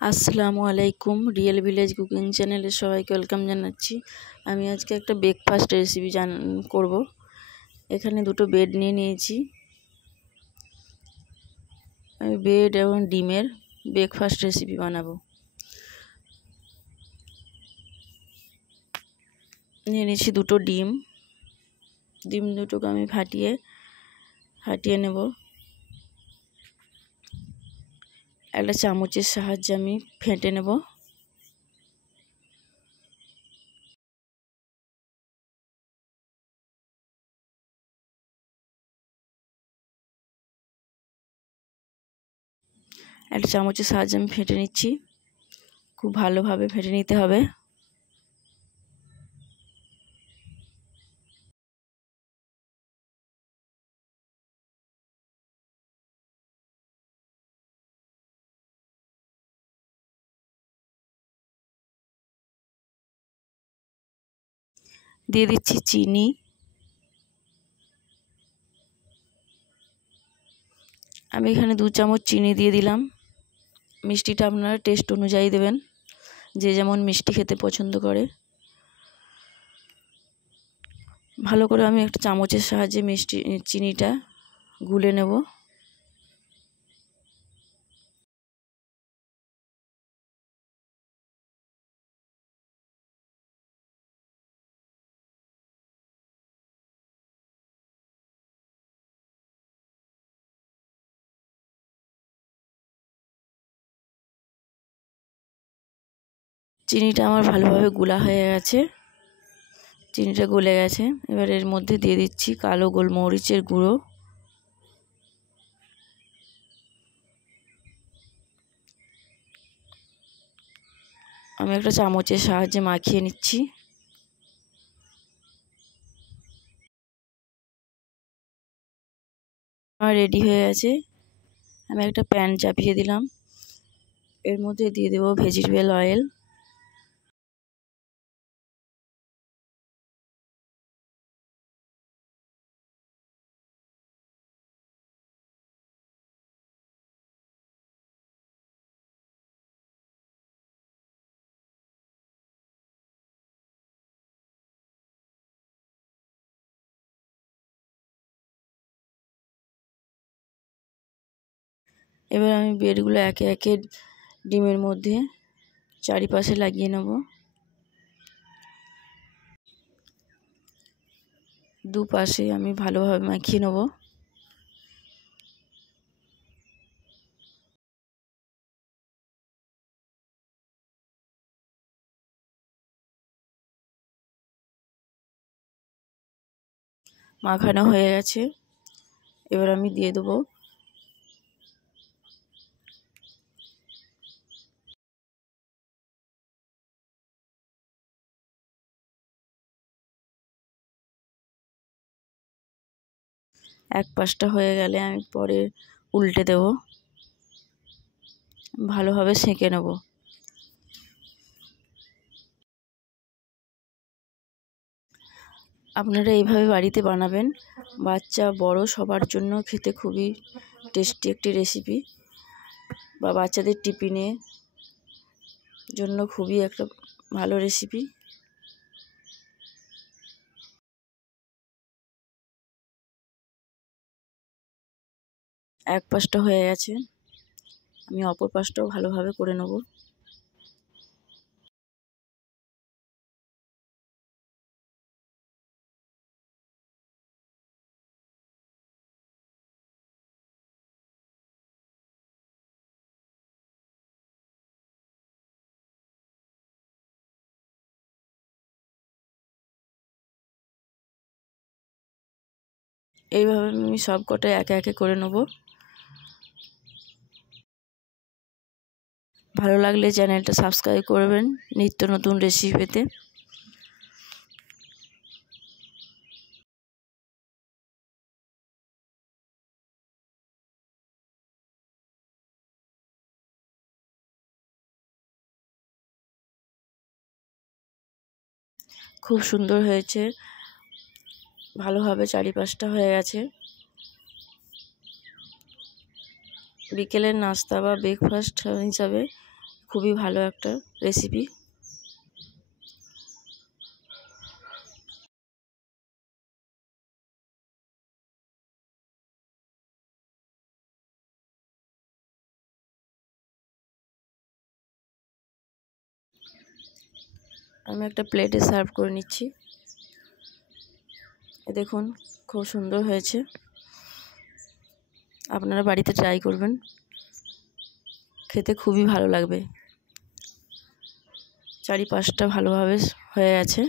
আসসালামু আলাইকুম। Real village cooking চ্যানেলে সবাইকে ওয়েলকাম জানাচ্ছি। আমি আজকে একটা ব্রেকফাস্ট রেসিপি করব। এখানে দুটো ব্রেড নিয়ে নিয়েছি। আমি ব্রেড এবং ডিমের ব্রেকফাস্ট রেসিপি বানাবো। নিয়ে নিয়েছি দুটো ডিম। ডিম দুটোকে আমি ফাটিয়ে নেব। একটা চামচের সাহায্যে আমি ফেটে নেব। একটা চামচের সাহায্যে আমি ফেটে নিচ্ছি। খুব ভালোভাবে ফেটে নিতে হবে। দিয়ে দিচ্ছি চিনি। আমি এখানে 2 চামচ চিনি দিয়ে দিলাম। মিষ্টিটা আপনারা টেস্ট অনুযায়ী দেবেন, যে যেমন মিষ্টি খেতে পছন্দ করে। ভালো করে আমি একটা চামচের সাহায্যে চিনিটা গুলে নেব। চিনিটা আমার ভালোভাবে গুলা হয়ে গেছে। চিনিটা গলে গেছে। এবার এর মধ্যে দিয়ে দিচ্ছি কালো গোলমরিচের গুঁড়ো। আমি একটা চামচের সাহায্যে মাখিয়ে নিচ্ছি। আমার রেডি হয়ে গেছে। আমি একটা প্যান চাপিয়ে দিলাম। এর মধ্যে দিয়ে দেবো ভেজিটেবল অয়েল। এবার আমি ব্রেডগুলো একে একে ডিমের মধ্যে চারিপাশে লাগিয়ে নেব। দুপাশে আমি ভালোভাবে মাখিয়ে নেব। মাখানো হয়ে গেছে। এবার আমি দিয়ে দেবো এক পাশটা হয়ে গেলে আমি পরে উল্টে দেব। ভালোভাবে সেঁকে নেব। আপনারা এইভাবে বাড়িতে বানাবেন। বাচ্চা বড় সবার জন্য খেতে খুবই টেস্টি একটি রেসিপি, বা বাচ্চাদের টিফিনে জন্য খুবই একটা ভালো রেসিপি। এক পাশটা হয়ে গেছে। আমি অপর পাশটাও ভালোভাবে করে নেব। এইভাবে আমি সব কটা একে একে করে নেব। ভালো লাগলে চ্যানেলটা সাবস্ক্রাইব করবেন নিত্য নতুন রেসিপি পেতে। খুব সুন্দর হয়েছে। ভালোভাবে চারিপাশটা হয়ে গেছে। বিকেলের নাস্তা বা ব্রেকফাস্ট হিসাবে খুবই ভালো একটা রেসিপি। আমি একটা প্লেটে সার্ভ করে নিচ্ছি। দেখুন খুব সুন্দর হয়েছে, আপনারা বাড়িতে ট্রাই করবেন, খেতে খুবই ভালো লাগবে। চারিপাশটা ভালোভাবে হয়ে আছে।